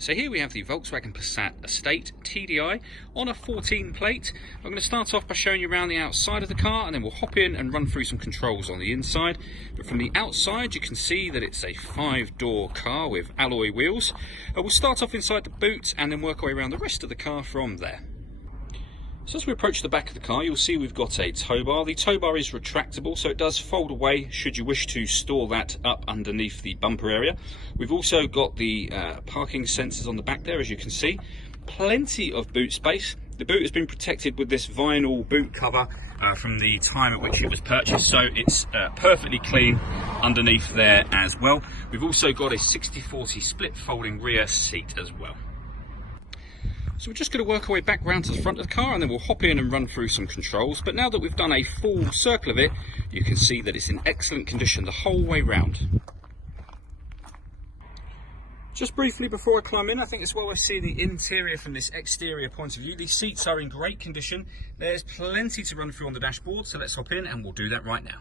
So here we have the Volkswagen Passat Estate TDI on a 14 plate. I'm going to start off by showing you around the outside of the car, and then we'll hop in and run through some controls on the inside. But from the outside you can see that it's a 5-door car with alloy wheels. We'll start off inside the boot and then work our way around the rest of the car from there. So as we approach the back of the car, you'll see we've got a tow bar. The tow bar is retractable, so it does fold away should you wish to store that up underneath the bumper area. We've also got the parking sensors on the back there, as you can see. Plenty of boot space. The boot has been protected with this vinyl boot cover from the time at which it was purchased, so it's perfectly clean underneath there as well. We've also got a 60/40 split folding rear seat as well. So we're just going to work our way back round to the front of the car, and then we'll hop in and run through some controls. But now that we've done a full circle of it, you can see that it's in excellent condition the whole way round. Just briefly before I climb in, I think it's well worth seeing the interior from this exterior point of view. These seats are in great condition. There's plenty to run through on the dashboard, so let's hop in and we'll do that right now.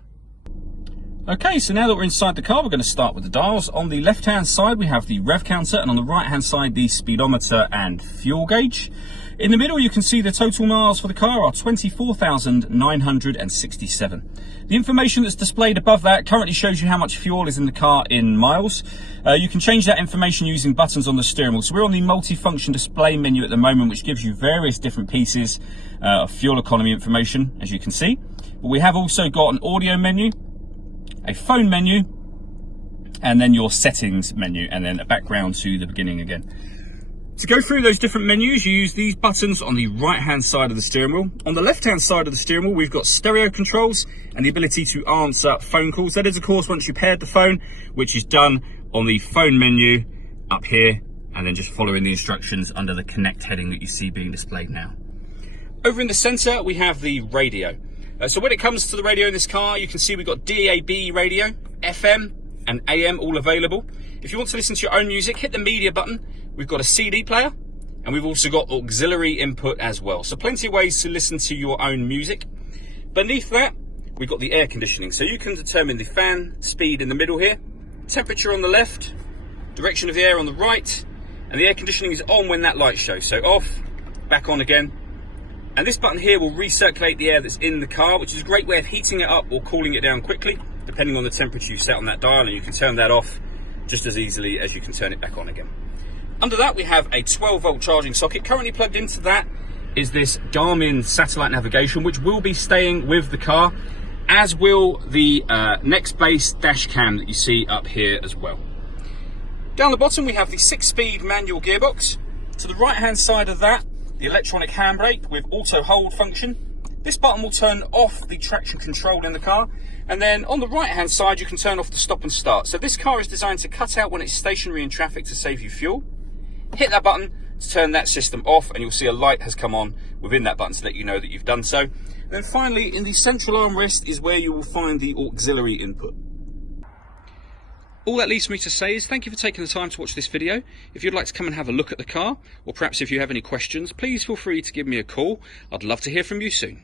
Okay, so now that we're inside the car, we're going to start with the dials. On the left-hand side, we have the rev counter, and on the right-hand side, the speedometer and fuel gauge. In the middle, you can see the total miles for the car are 24,967. The information that's displayed above that currently shows you how much fuel is in the car in miles. You can change that information using buttons on the steering wheel. So we're on the multi-function display menu at the moment, which gives you various different pieces of fuel economy information, as you can see. But we have also got an audio menu, a phone menu, and then your settings menu, and then a background to the beginning again. To go through those different menus, you use these buttons on the right hand side of the steering wheel. On the left hand side of the steering wheel, we've got stereo controls and the ability to answer phone calls. That is, of course, once you've paired the phone, which is done on the phone menu up here, and then just following the instructions under the connect heading that you see being displayed now. Over in the center, we have the radio. So when it comes to the radio in this car, you can see we've got DAB radio, FM and AM all available. If you want to listen to your own music, hit the media button. We've got a CD player, and we've also got auxiliary input as well. So plenty of ways to listen to your own music. Beneath that, we've got the air conditioning. So you can determine the fan speed in the middle here, temperature on the left, direction of the air on the right, and the air conditioning is on when that light shows. So off, back on again. And this button here will recirculate the air that's in the car, which is a great way of heating it up or cooling it down quickly, depending on the temperature you set on that dial, and you can turn that off just as easily as you can turn it back on again. Under that, we have a 12-volt charging socket. Currently plugged into that is this Garmin satellite navigation, which will be staying with the car, as will the next base dash cam that you see up here as well. Down the bottom, we have the 6-speed manual gearbox. To the right-hand side of that, the electronic handbrake with auto hold function. This button will turn off the traction control in the car, and then on the right hand side you can turn off the stop and start. So this car is designed to cut out when it's stationary in traffic to save you fuel. Hit that button to turn that system off, and you'll see a light has come on within that button to let you know that you've done so. And then finally, in the central armrest is where you will find the auxiliary input. All that leaves me to say is thank you for taking the time to watch this video. If you'd like to come and have a look at the car, or perhaps if you have any questions, please feel free to give me a call. I'd love to hear from you soon.